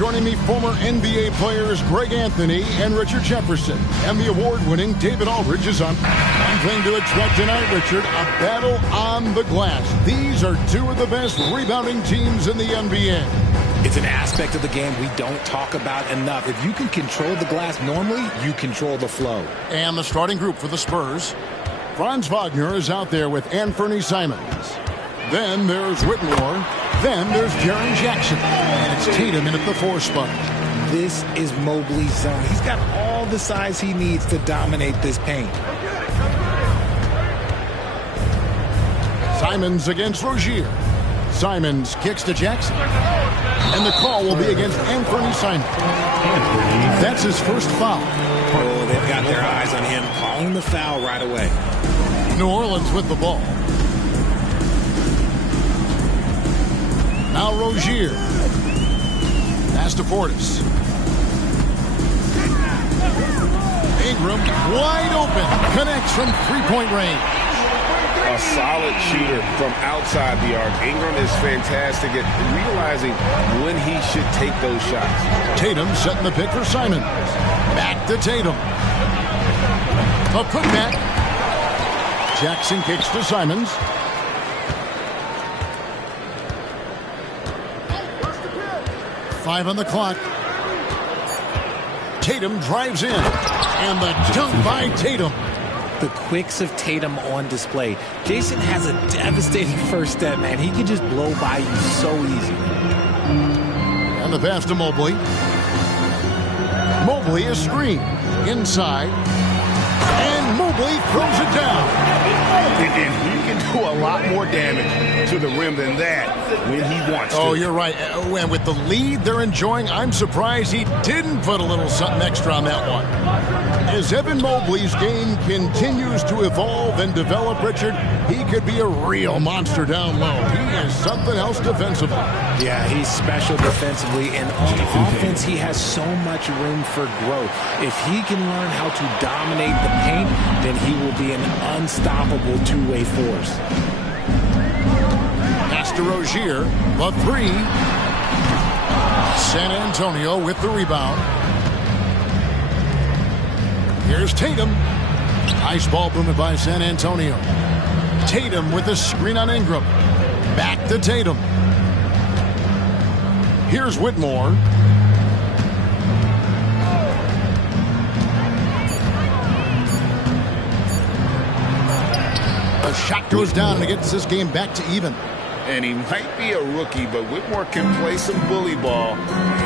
Joining me, former NBA players Greg Anthony and Richard Jefferson. And the award-winning David Aldridge is on. One thing to expect tonight, Richard, a battle on the glass. These are two of the best rebounding teams in the NBA. It's an aspect of the game we don't talk about enough. If you can control the glass normally, you control the flow. And the starting group for the Spurs. Franz Wagner is out there with Anthony Simons. Then there's Whitmore. Then there's Jaren Jackson. And it's Tatum in at the 4 spot. This is Mobley's zone. He's got all the size he needs to dominate this paint. Simons against Rozier. Simons kicks to Jackson. And the call will be against Anthony Simons. That's his first foul. Oh, they've got their eyes on him, calling the foul right away. New Orleans with the ball. Now Rozier. Pass to Portis. Ingram wide open. Connects from three-point range. A solid shooter from outside the arc. Ingram is fantastic at realizing when he should take those shots. Tatum setting the pick for Simons. Back to Tatum. A putback. Jackson kicks to Simons. Five on the clock. Tatum drives in. And the dunk by Tatum. The quicks of Tatum on display. Jason has a devastating first step, man. He can just blow by you so easy. And the pass to Mobley. Mobley is screened. Inside. And Mobley throws it down. And he can do a lot more damage to the rim than that when he wants to. Oh, you're right. And with the lead they're enjoying, I'm surprised he didn't put a little something extra on that one. As Evan Mobley's game continues to evolve and develop, Richard, he could be a real monster down low. He is something else defensively. Yeah, he's special defensively, and on offense, he has so much room for growth. If he can learn how to dominate the paint, then he will be an unstoppable two-way force. Pass to Rozier, the 3. San Antonio with the rebound. Here's Tatum. Nice ball movement by San Antonio. Tatum with the screen on Ingram. Back to Tatum. Here's Whitmore. A shot goes down and it gets this game back to even. And he might be a rookie, but Whitmore can play some bully ball.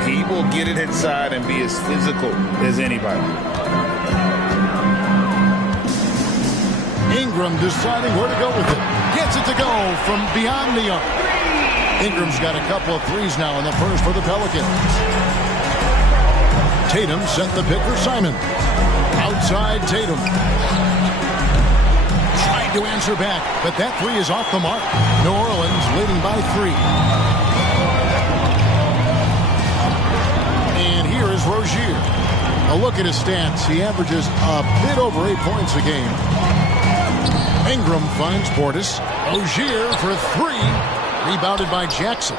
He will get it inside and be as physical as anybody. Ingram deciding where to go with it. Gets it to go from beyond the arc. Ingram's got a couple of threes now in the first for the Pelicans. Tatum sent the pick for Simon. Outside Tatum. Trying to answer back, but that 3 is off the mark. New Orleans leading by 3. And here is Rozier. A look at his stats. He averages a bit over 8 points a game. Ingram finds Portis. Rozier for 3. Rebounded by Jackson.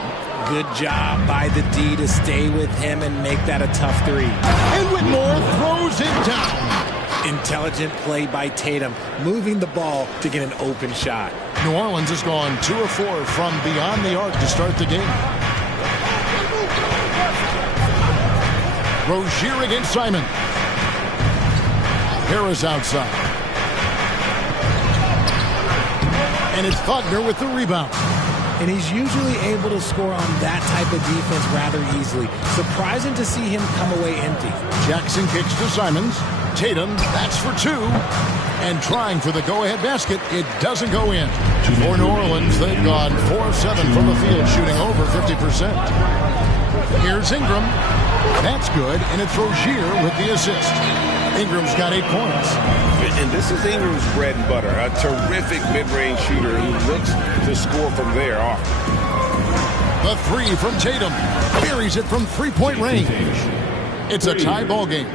Good job by the D to stay with him and make that a tough 3. And Whitmore throws it down. Intelligent play by Tatum, moving the ball to get an open shot. New Orleans has gone 2 of 4 from beyond the arc to start the game. Rozier against Simon. Harris outside. And it's Wagner with the rebound. And he's usually able to score on that type of defense rather easily. Surprising to see him come away empty. Jackson kicks to Simons. Tatum, that's for 2. And trying for the go-ahead basket, it doesn't go in. For New Orleans, they've gone 4 of 7 from the field, shooting over 50%. Here's Ingram. That's good, and it's Rozier with the assist. Ingram's got 8 points. And this is Ingram's bread and butter. A terrific mid-range shooter who looks to score from there often. The 3 from Tatum. Buries it from three-point range. It's a tie ball game.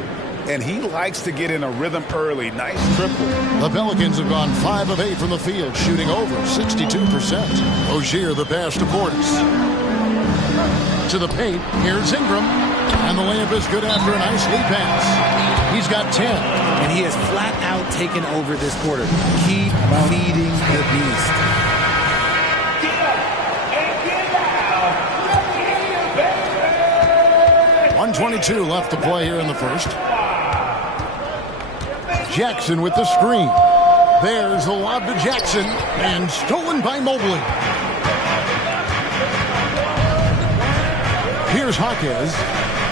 And he likes to get in a rhythm early. Nice triple. The Pelicans have gone 5 of 8 from the field, shooting over 62%. Rozier the pass to Portis. To the paint, here's Ingram. And the layup is good after a nice lead pass. He's got 10. And he has flat out taken over this quarter. Keep feeding the beast. 1:22 left to play here in the first. Jackson with the screen. There's the lob to Jackson, and stolen by Mobley. Here's Hawkes.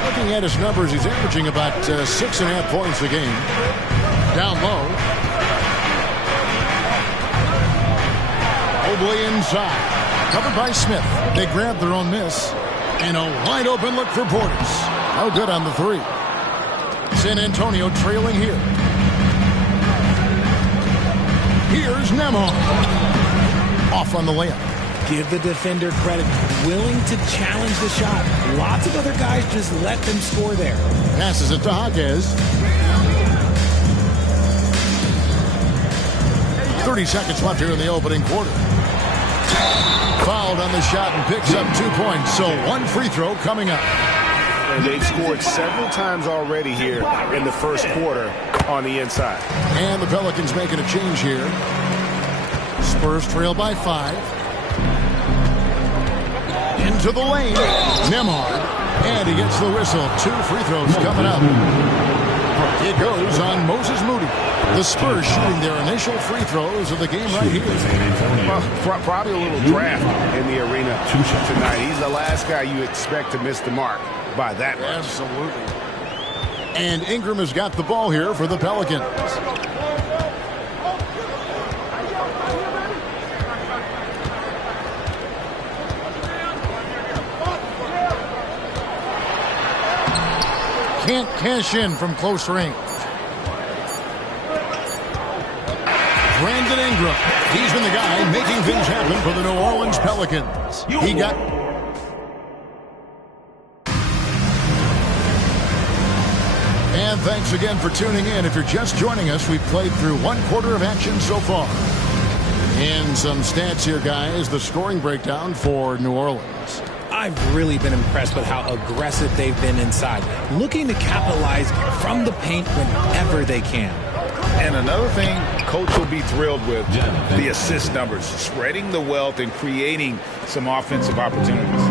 Looking at his numbers, he's averaging about 6.5 points a game. Down low. Mobley inside. Covered by Smith. They grab their own miss. And a wide open look for Portis. Oh, good on the three. San Antonio trailing here. Here's Nembhard. Off on the layup. Give the defender credit. Willing to challenge the shot. Lots of other guys just let them score there. Passes it to Hawkes. 30 seconds left here in the opening quarter. Fouled on the shot and picks up 2 points. So one free throw coming up. And they've scored several times already here in the first quarter on the inside. And the Pelicans making a change here. Spurs trail by 5. Into the lane. Nembhard. And he gets the whistle. 2 free throws coming up. It goes on Moses Moody. The Spurs shooting their initial free throws of the game right here. Well, probably a little draft in the arena tonight. He's the last guy you expect to miss the mark by that much. Absolutely. And Ingram has got the ball here for the Pelicans. Can't cash in from close range. Brandon Ingram. He's been the guy making things happen for the New Orleans Pelicans. He got... And thanks again for tuning in. If you're just joining us, we've played through 1 quarter of action so far. And some stats here, guys. The scoring breakdown for New Orleans. I've really been impressed with how aggressive they've been inside, looking to capitalize from the paint whenever they can. And another thing Coach will be thrilled with, the assist numbers, spreading the wealth and creating some offensive opportunities.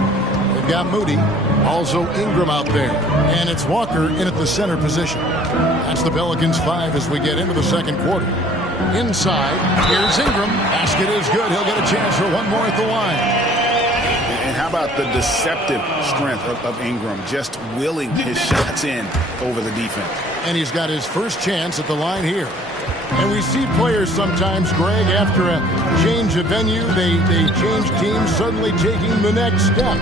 They've got Moody, also Ingram out there, and it's Walker in at the center position. That's the Pelicans 5 as we get into the second quarter. Inside, here's Ingram. Basket is good. He'll get a chance for one more at the line. And how about the deceptive strength of Ingram, just willing his shots in over the defense. And he's got his first chance at the line here. And we see players sometimes, Greg, after a change of venue, they change teams, suddenly taking the next step.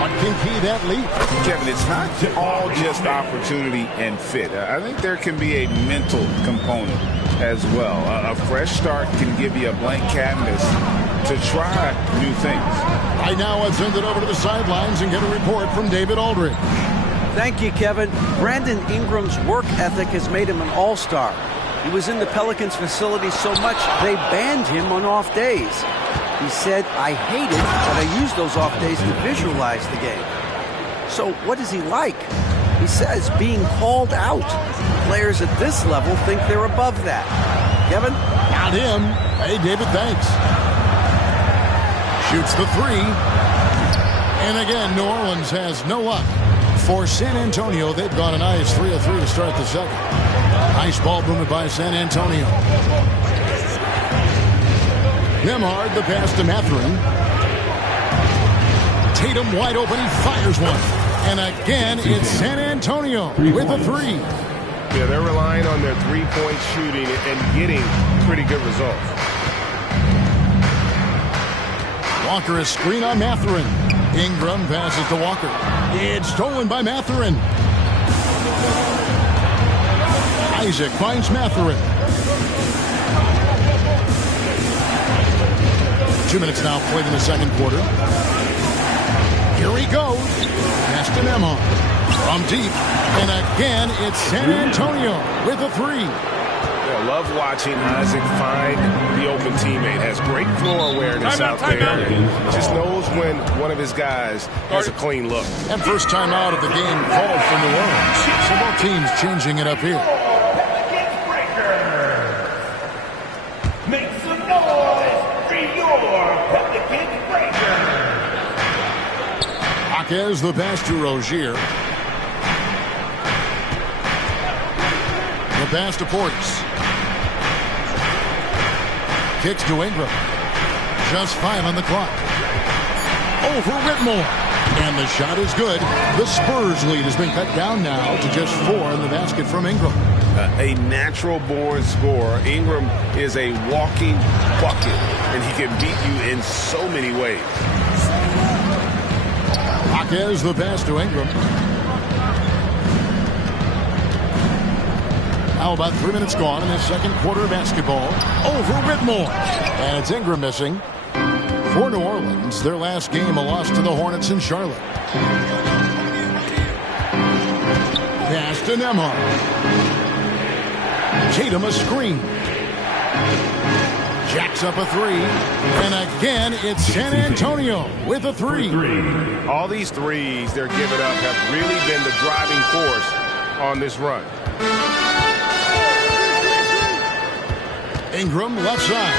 What can key that leap? Kevin, it's not all just opportunity and fit. I think there can be a mental component as well. A fresh start can give you a blank canvas to try new things. Right now, let's send it over to the sidelines and get a report from David Aldridge. Thank you, Kevin. Brandon Ingram's work ethic has made him an all-star. He was in the Pelicans facility so much they banned him on off days. He said, "I hate it, but I use those off days to visualize the game." So what is he like? He says being called out. Players at this level think they're above that. Kevin? Not him. Hey, David, thanks. Shoots the three. And again, New Orleans has no luck. For San Antonio, they've gone a nice 3 of 3 to start the second. Nice ball movement by San Antonio. Nembhard, the pass to Mathurin. Tatum wide open, he fires one. And again, it's San Antonio with a three. Yeah, they're relying on their three-point shooting and getting pretty good results. Walker is screen on Mathurin. Ingram passes to Walker. It's stolen by Mathurin. Isaac finds Mathurin. 2 minutes now played in the second quarter. Here he goes. Pass to Nembhard. From deep. And again, it's San Antonio with a three. Yeah, Yeah, love watching Isaac find the open teammate. Has great floor awareness out there. Just knows when one of his guys has a clean look. And first time out of the game called for New Orleans. So both teams changing it up here. Make some noise for your Pelicans Breaker. Jaquez the pass to Rozier. The pass to Portis. Kicks to Ingram. Just 5 on the clock. Over Whitmore. And the shot is good. The Spurs lead has been cut down now to just 4 in the basket from Ingram. A natural born scorer. Ingram is a walking bucket, and he can beat you in so many ways. Jaquez the pass to Ingram. Now about 3 minutes gone in the second quarter of basketball. Over Whitmore. And it's Ingram missing. For New Orleans, their last game, a loss to the Hornets in Charlotte. Pass to Nembhard. Tatum a screen. Jacks up a 3. And again, it's San Antonio with a 3. All these threes they're giving up have really been the driving force on this run. Ingram left side.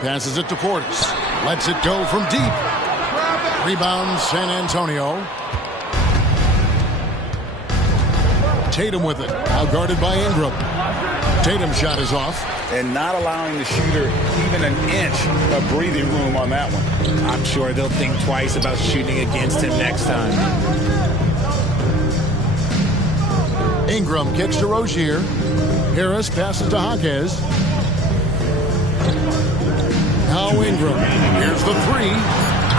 Passes it to Portis. Lets it go from deep. Rebound San Antonio. Tatum with it. Now guarded by Ingram. Tatum's shot is off. And not allowing the shooter even an inch of breathing room on that one. I'm sure they'll think twice about shooting against him next time. Ingram kicks to Rozier. Harris passes to Jaquez. Now Ingram. Here's the 3.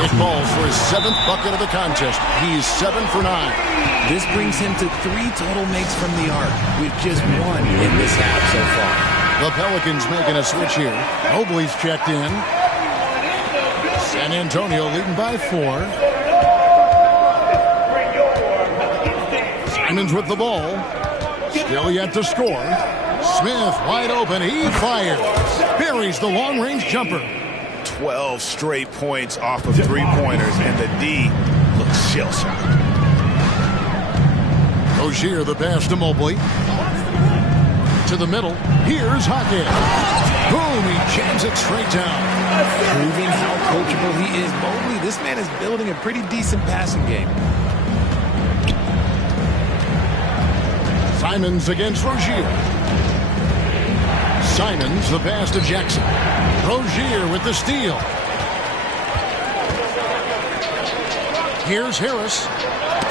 It falls for his 7th bucket of the contest. He's 7 for 9. This brings him to 3 total makes from the arc, with just 1 in this half so far. The Pelicans making a switch here. Mobley's checked in. San Antonio leading by 4. Simons with the ball. Still yet to score. Smith wide open. He fires. Buries the long-range jumper. 12 straight points off of three-pointers, and the D looks shell-shocked. Rozier the pass to Mobley. To the middle. Here's Jaquez. Boom, he jams it straight down. Proving how coachable he is, Mobley. This man is building a pretty decent passing game. Simons against Rozier. Simons the pass to Jackson. Rozier with the steal. Here's Harris.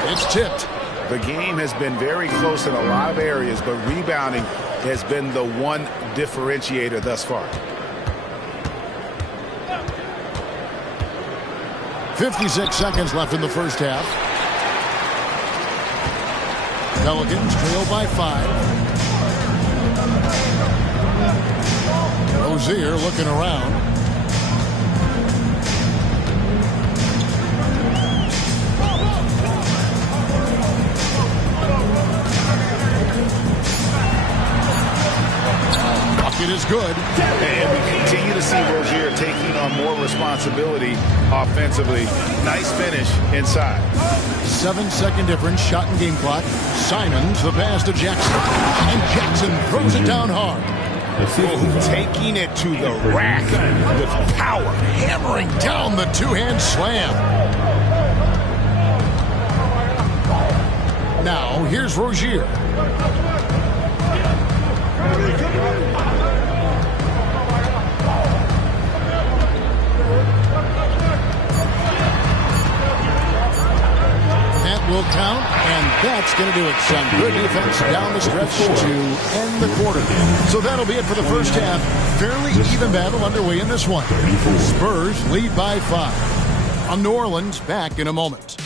It's tipped. The game has been very close in a lot of areas, but rebounding has been the one differentiator thus far. 56 seconds left in the first half. Pelicans trail by 5. Rozier looking around. Bucket is good. And we continue to see Rozier taking on more responsibility offensively. Nice finish inside. 7-second difference, shot and game clock. Simons the pass to Jackson. And Jackson throws it down hard. Taking it to the rack with power. Hammering down the two-hand slam. Now, here's Rozier. That will count, and that's going to do it. Some good defense down the stretch to end the quarter. So that'll be it for the first half. Fairly even battle underway in this one. Spurs lead by 5. On New Orleans, back in a moment.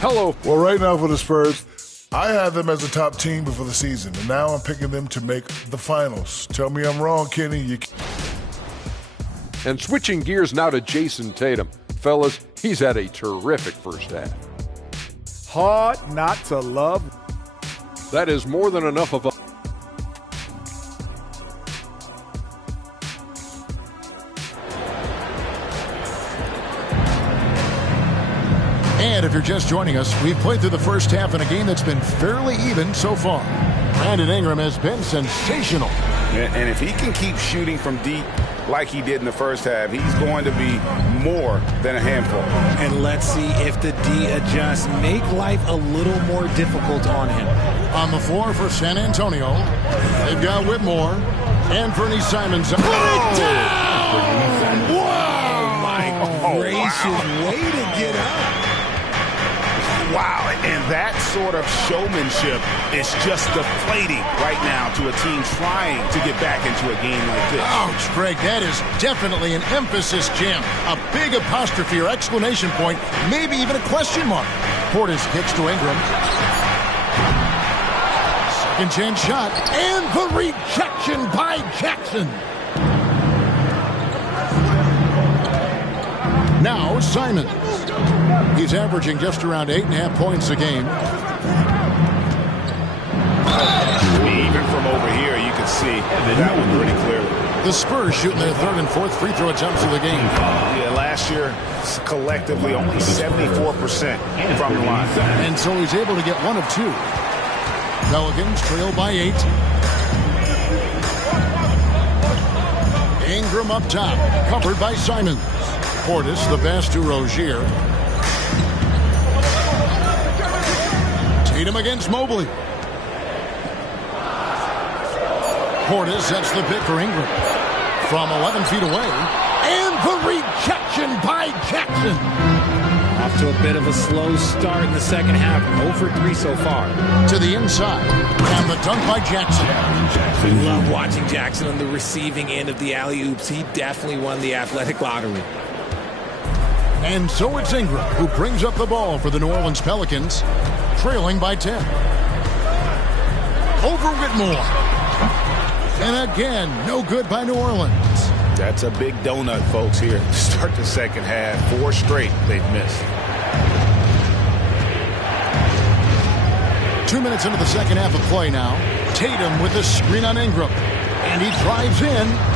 Hello. Well, right now for the Spurs, I had them as a top team before the season, and now I'm picking them to make the finals. Tell me I'm wrong, Kenny. And switching gears now to Jason Tatum. Fellas, he's had a terrific first half. hard not to love. That is more than enough of a... And if you're just joining us, we've played through the first half in a game that's been fairly even so far. Brandon Ingram has been sensational. And if he can keep shooting from deep like he did in the first half, he's going to be more than a handful. And let's see if the D adjusts, make life a little more difficult on him. On the floor for San Antonio, they've got Whitmore and Fernie Simons. Put it down! Wow! My gracious, way to get up. Wow, and that sort of showmanship is just deflating right now to a team trying to get back into a game like this. Ouch, Greg, that is definitely an emphasis jam. A big apostrophe or exclamation point, maybe even a question mark. Portis kicks to Ingram. Second chance shot, and the rejection by Jackson. Now Simons. He's averaging just around 8.5 points a game. Even from over here, you can see that one pretty clearly. The Spurs shooting their third and fourth free throw attempts of the game. Yeah, last year, collectively, only 74% from the line. And so he's able to get one of two. Pelicans trail by 8. Ingram up top, covered by Simons. Portis, the pass to Rozier. Tatum against Mobley. Portis sets the pick for Ingram. From 11 feet away. And the rejection by Jackson. Off to a bit of a slow start in the second half. 0 for 3 so far. To the inside. And the dunk by Jackson. Love watching Jackson on the receiving end of the alley-oops. He definitely won the athletic lottery. And so it's Ingram who brings up the ball for the New Orleans Pelicans, trailing by 10. Over Whitmore. And again, no good by New Orleans. That's a big donut, folks, here to start the second half. 4 straight they've missed. 2 minutes into the second half of play now. Tatum with the screen on Ingram. And he drives in.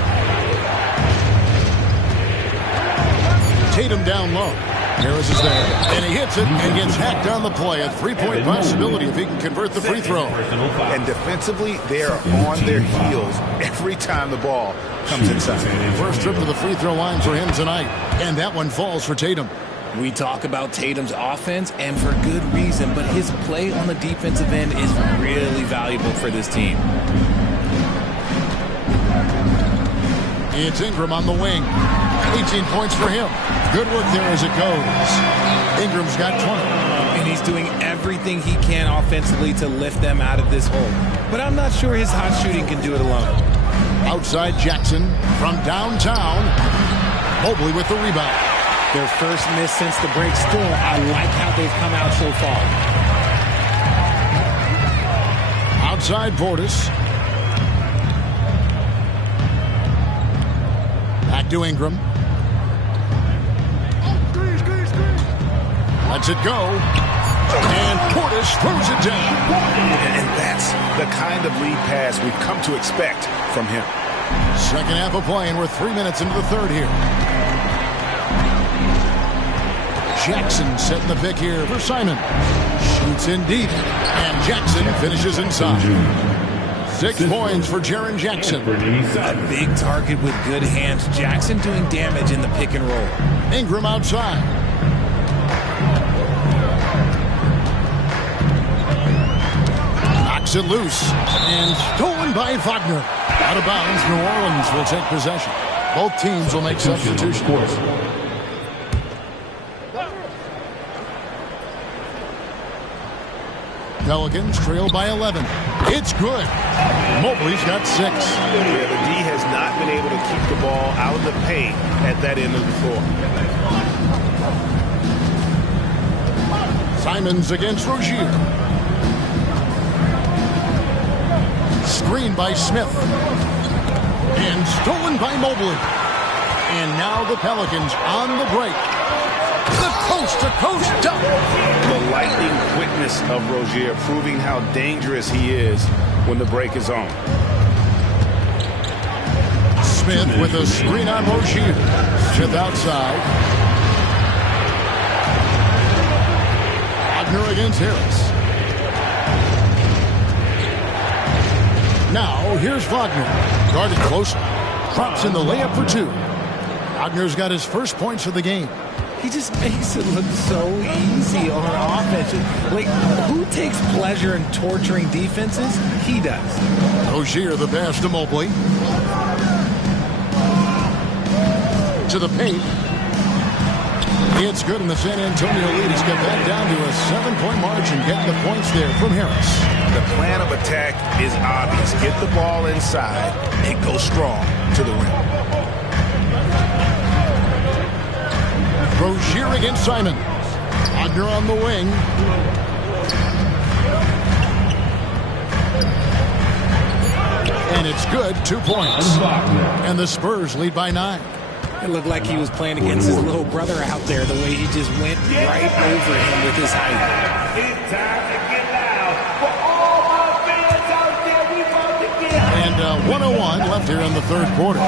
Tatum down low. Harris is there, and he hits it and gets hacked on the play. A 3-point possibility if he can convert the free throw. And defensively, they are on their heels every time the ball comes inside. First trip to the free throw line for him tonight, and that one falls for Tatum. We talk about Tatum's offense, and for good reason, but his play on the defensive end is really valuable for this team. It's Ingram on the wing. 18 points for him. Good work there as it goes. Ingram's got 20. And he's doing everything he can offensively to lift them out of this hole. But I'm not sure his hot shooting can do it alone. Outside Jackson from downtown. Mobley with the rebound. Their first miss since the break. Still, I like how they've come out so far. Outside Portis. Back to Ingram. Lets it go. And Portis throws it down. And that's the kind of lead pass we've come to expect from him. Second half of play, and we're 3 minutes into the third here. Jackson setting the pick here for Simon. Shoots in deep. And Jackson finishes inside. 6 points for Jaren Jackson. A big target with good hands. Jackson doing damage in the pick and roll. Ingram outside. Knocks it loose. And stolen by Wagner. Out of bounds, New Orleans will take possession. Both teams will make substitutions. Pelicans trail by 11. It's good. Mobley's got 6. Yeah, the D has not been able to keep the ball out of the paint at that end of the floor. Simons against Rozier. Screen by Smith. And stolen by Mobley. And now the Pelicans on the break. The coast-to-coast dunk. The lightning quickness of Rozier, proving how dangerous he is when the break is on. Smith with a screen on Rozier. Smith outside. Wagner against Harris. Now, here's Wagner. Guarded closely. Drops in the layup for two. Wagner's got his first points of the game. He just makes it look so easy on offense. Like, who takes pleasure in torturing defenses? He does. Rozier the pass to Mobley. To the paint. It's good in the San Antonio lead. He's got that down to a 7-point margin. Getting the points there from Harris. The plan of attack is obvious. Get the ball inside and go strong to the rim. Rozier against Simon. Wagner on the wing. And it's good. 2 points. And the Spurs lead by 9. It looked like he was playing against his little brother out there, the way he just went right over him with his height. It's time to get loud. For all my fans out there, we about to get loud. And 101 left here in the third quarter.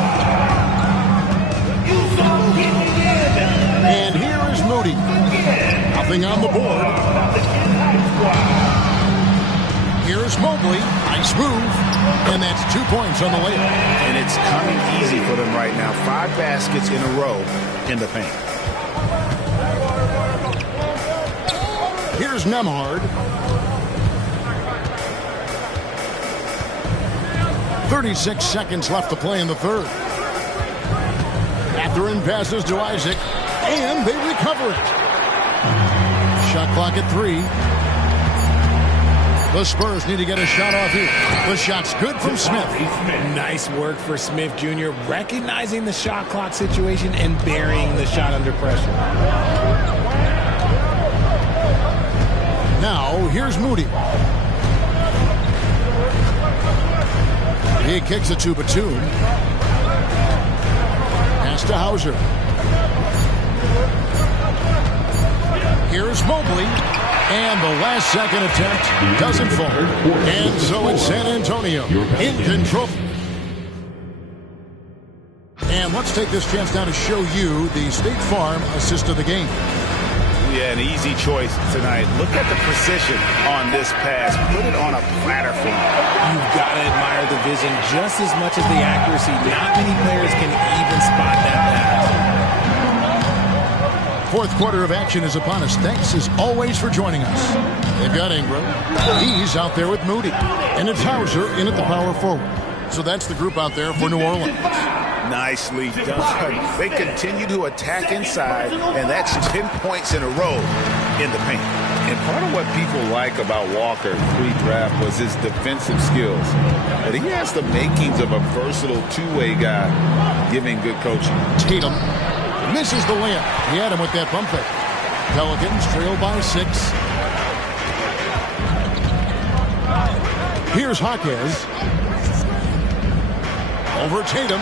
And here is Moody. Nothing on the board. Here's Mobley. Nice move. And that's 2 points on the layup. And it's coming easy for them right now. 5 baskets in a row in the paint. Here's Nembhard. 36 seconds left to play in the third. Mathurin passes to Isaac. And they recover it. Shot clock at 3. The Spurs need to get a shot off here. The shot's good from Smith. Nice work for Smith Jr. recognizing the shot clock situation and burying the shot under pressure. Now, here's Moody. He kicks it to Batum. Pass to Hauser. Here's Mobley. And the last second attempt doesn't fall. And so it's San Antonio in control. And let's take this chance now to show you the State Farm assist of the game. Yeah, an easy choice tonight. Look at the precision on this pass. Put it on a platter for you. You've got to admire the vision just as much as the accuracy. Not many players can even spot that pass. Fourth quarter of action is upon us. Thanks as always for joining us. They've got Ingram. He's out there with Moody. And it's Hauser in at the power forward. So that's the group out there for New Orleans. Nicely done. They continue to attack inside, and that's 10 points in a row in the paint. And part of what people like about Walker pre-draft was his defensive skills. But he has the makings of a versatile two-way guy, giving good coaching. Tatum misses the layup. He had him with that bump fake. Pelicans trail by 6. Here's Jaquez. Over Tatum.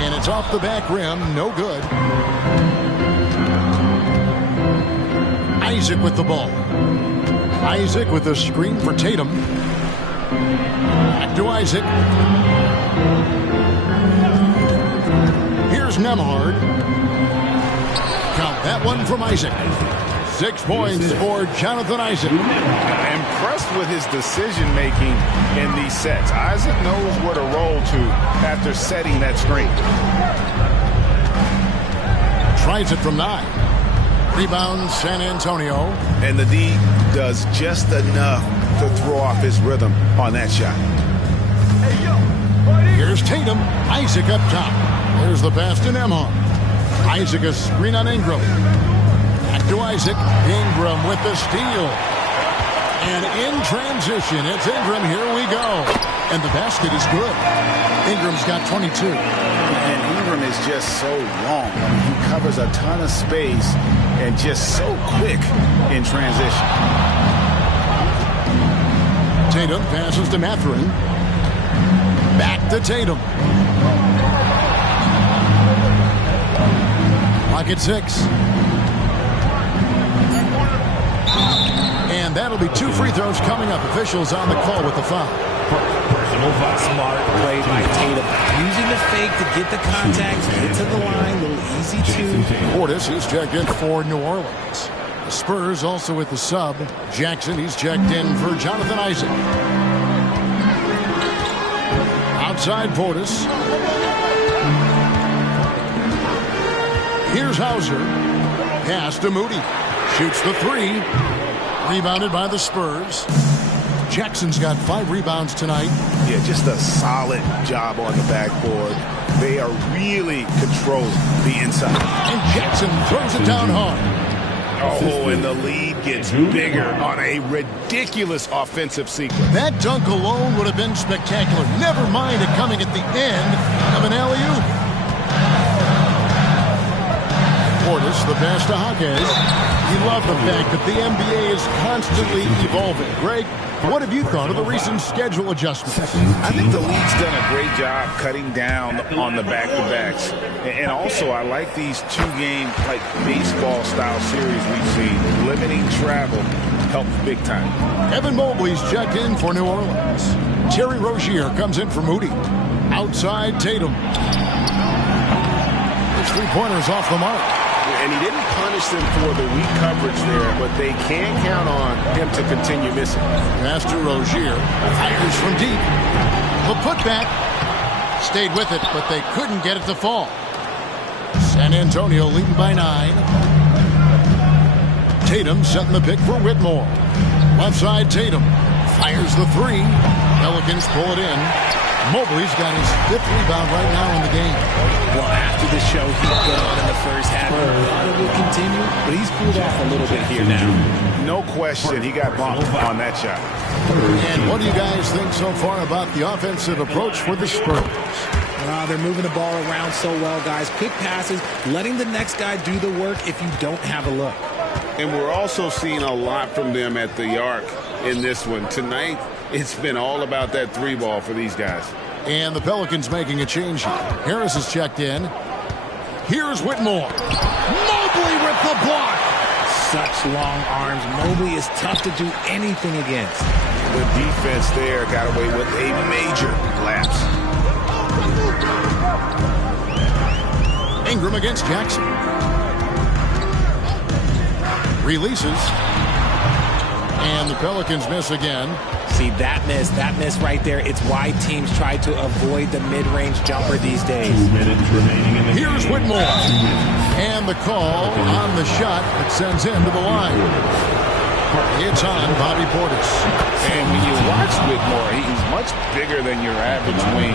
And it's off the back rim. No good. Isaac with the ball. Isaac with the screen for Tatum. Back to Isaac. Here's Nembhard. Count that one from Isaac. 6 points for Jonathan Isaac. Impressed with his decision-making in these sets. Isaac knows where to roll to after setting that screen. Tries it from 9. Rebound San Antonio. And the D does just enough to throw off his rhythm on that shot. Here's Tatum. Isaac up top. There's the pass to Nembhard. Isaac a screen on Ingram. Back to Isaac. Ingram with the steal. And in transition, it's Ingram. Here we go. And the basket is good. Ingram's got 22. And Ingram is just so long. He covers a ton of space and just so quick in transition. Tatum passes to Mathurin. Back to Tatum. Clock at 6. that'll be 2 free throws coming up. Officials on the call with the foul. Smart play by Tatum. Using the fake to get the contact, get to the line, little easy two. Portis, he's checked in for New Orleans. The Spurs also with the sub. Jackson, he's checked in for Jonathan Isaac. Outside Portis. Here's Hauser. Pass to Moody. Shoots the 3. Rebounded by the Spurs. Jackson's got 5 rebounds tonight. Yeah, just a solid job on the backboard. They are really controlling the inside. And Jackson throws it down hard. Oh, and the lead gets bigger on a ridiculous offensive sequence. That dunk alone would have been spectacular. Never mind it coming at the end of an alley-oop. Portis, the pass to Hawkins. You love the fact that the NBA is constantly evolving. Greg, what have you thought of the recent schedule adjustments? I think the league's done a great job cutting down on the back-to-backs. And also, I like these 2-game, like, baseball-style series we've seen. Limiting travel helps big time. Evan Mobley's checked in for New Orleans. Terry Rozier comes in for Moody. Outside Tatum. His 3-pointer's off the mark. And he didn't punish them for the weak coverage there, but they can count on him to continue missing. Pass to Rozier. Fires from deep. The putback. Stayed with it, but they couldn't get it to fall. San Antonio leading by 9. Tatum setting the pick for Whitmore. Left side Tatum. Fires the 3. Pelicans pull it in. Mobley's got his 5th rebound right now in the game. Well, after the show, he got on in the first half. It will continue, but he's cooled off a little bit here now. No question, he got bumped on that shot. And what do you guys think so far about the offensive approach for the Spurs? They're moving the ball around so well, guys. Quick passes, letting the next guy do the work if you don't have a look. And we're also seeing a lot from them at the arc in this one. Tonight, it's been all about that 3 ball for these guys. And the Pelicans making a change here. Harris is checked in. Here's Whitmore. Mobley with the block. Such long arms. Mobley is tough to do anything against. The defense there got away with a major lapse. Ingram against Jackson. Releases. And the Pelicans miss again. See, that miss right there, it's why teams try to avoid the mid-range jumper these days. 2 minutes remaining in the game. Here's Whitmore. And the call on the shot that sends him to the line. It's on Bobby Portis. And when you watch Whitmore, he's much bigger than your average wing.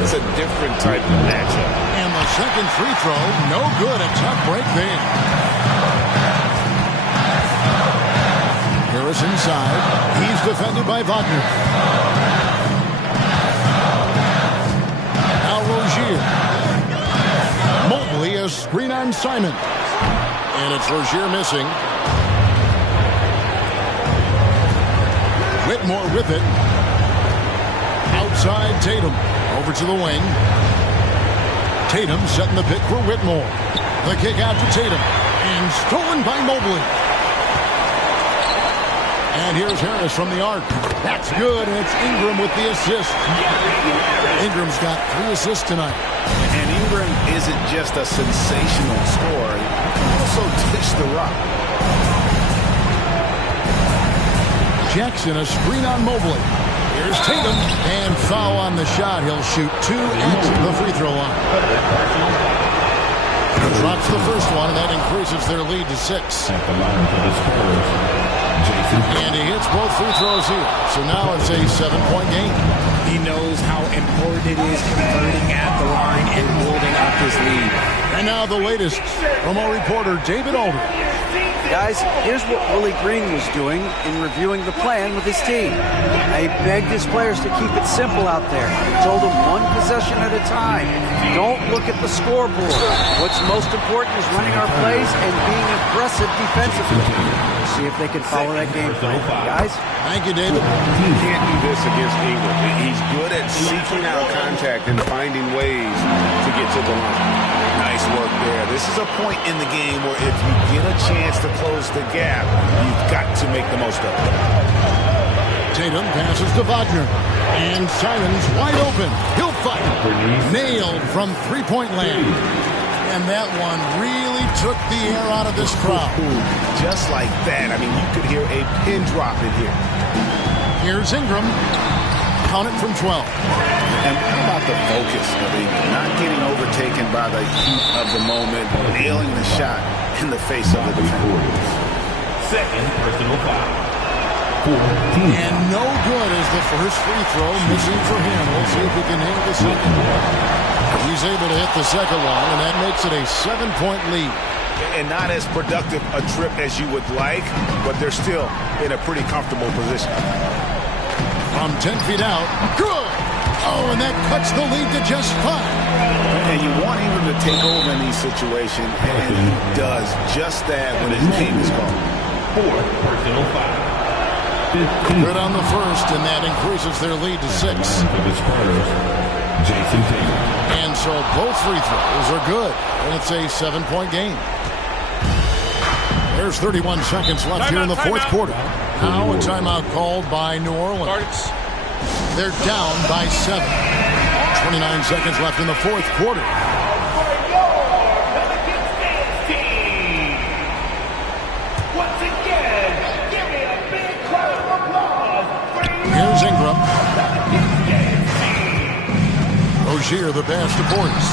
It's a different type of matchup. And the second free throw, no good. A tough break there. Harris inside. He's defended by Wagner. Now Rozier. Mobley, a screen on Simon. And it's Rozier missing. Whitmore with it. Outside Tatum. Over to the wing. Tatum setting the pick for Whitmore. The kick out to Tatum. And stolen by Mobley. And here's Harris from the arc. That's good, and it's Ingram with the assist. Ingram's got 3 assists tonight. And Ingram isn't just a sensational scorer. He can also dish the rock. Jackson, a screen on Mobley. Here's Tatum, and foul on the shot. He'll shoot 2 at the free throw line. Drops the first one, and that increases their lead to 6. At the line for the Spurs. And he hits both free throws here. So now it's a 7-point game. He knows how important it is converting at the line and building up his lead. And now the latest from our reporter, David Aldridge. Guys, here's what Willie Green was doing in reviewing the plan with his team. He begged his players to keep it simple out there. He told them 1 possession at a time. Don't look at the scoreboard. What's most important is running our plays and being aggressive defensively. See if they can follow that game plan. Guys? Thank you, David. You can't do this against Ingram. He's good at seeking out contact and finding ways to get to the line. Nice work there. This is a point in the game where if you get a chance to close the gap, you've got to make the most of it. Tatum passes to Wagner. And Simons wide open. He'll fight. Nailed from three-point land. And that one really took the air out of this crowd. Just like that. I mean, you could hear a pin drop in here. Here's Ingram. Count it from 12. And how about the focus of Ingram? Not getting overtaken by the heat of the moment, nailing the shot in the face of the defender. Second personal foul. And no good is the first free throw missing for him. We'll see if he can hit the second. He's able to hit the second one, and that makes it a 7-point lead. And not as productive a trip as you would like, but they're still in a pretty comfortable position. From 10 feet out, good! Oh, and that cuts the lead to just 5. And you want Ingram to take over in these situations, and he does just that when his name is called. Fourth personal foul. Good on the first, and that increases their lead to 6. For the Spurs, Jason Tatum. And so both free throws are good, and it's a 7-point game. There's 31 seconds left here in the fourth quarter. Now a timeout called by New Orleans. They're down by 7. 29 seconds left in the fourth quarter. Here's Ingram. Rozier, the pass to Portis.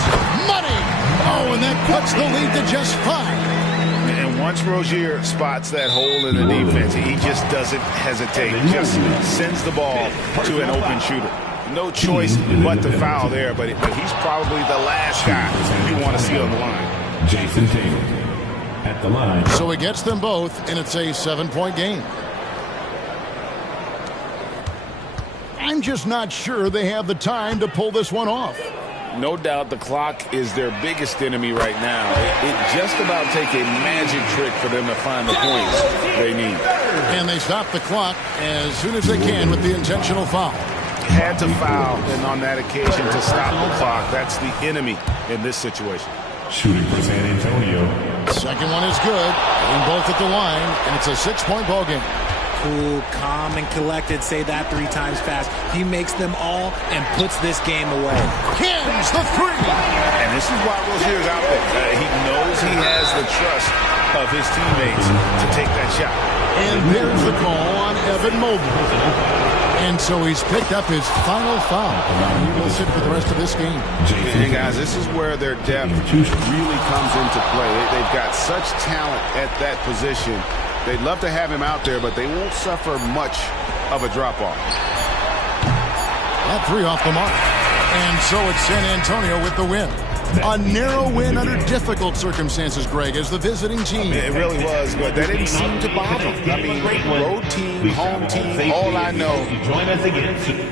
Money! Oh, and that cuts the lead to just 5. And once Rozier spots that hole in the defense, he just doesn't hesitate. Just sends the ball to an open shooter. No choice but to foul there, but he's probably the last guy you want to see on the line. Jason Tatum at the line. So he gets them both, and it's a 7-point game. I'm just not sure they have the time to pull this one off. No doubt the clock is their biggest enemy right now. It just about take a magic trick for them to find the points they need. And they stop the clock as soon as they can with the intentional foul. Had to foul, and on that occasion to stop the clock. That's the enemy in this situation. Shooting for San Antonio. Second one is good. Getting both at the line, and it's a 6-point ball game. Cool, calm, and collected. Say that 3 times fast. He makes them all and puts this game away. Hins the 3. And this is why Rozier's out there. He knows he has the trust of his teammates to take that shot. And there's the call on Evan Mobley. And so he's picked up his final foul. He will sit for the rest of this game. Hey, guys, this is where their depth really comes into play. They've got such talent at that position. They'd love to have him out there, but they won't suffer much of a drop-off. That 3 off the mark. And so it's San Antonio with the win. A narrow win under difficult circumstances, Greg, as the visiting team. It really was, but that didn't seem to bother them. I mean, road team, home team, all I know. Join us again soon.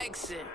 Exit.